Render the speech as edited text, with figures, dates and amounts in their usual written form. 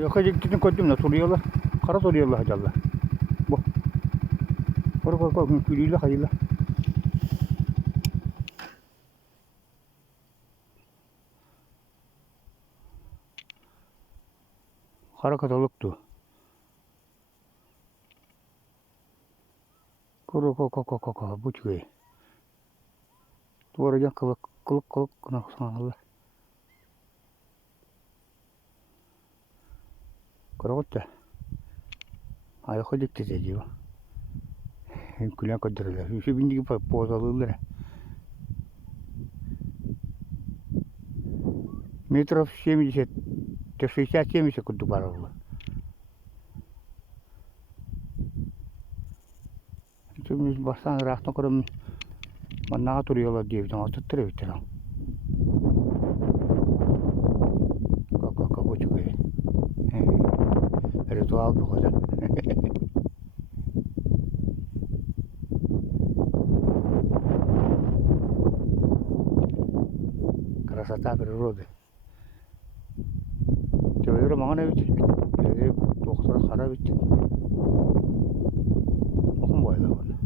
Yok acıktın koydum da soruyorlar. Kara soruyorlar hacalla. Bu. Kork külüyle hayırlı. Kara katalogtu. Kork bu çıkıyor. Duvaracan kılık kına sanırlar. Karakotta. Yok acıktı dedi. Külen kadarıyla. Şu bindi gibi pozalılar. Metrov 70, 60-70 kudu baravlı. Şimdi baştan rahatına kadar bana oturuyorlar diye bir zaman tutturuyor bir tane. Bu çıkıyor. Ritual bu kadar. Красота природы. Телевизор маңына бит. Доктор қарап бит. Оқым байлар оны.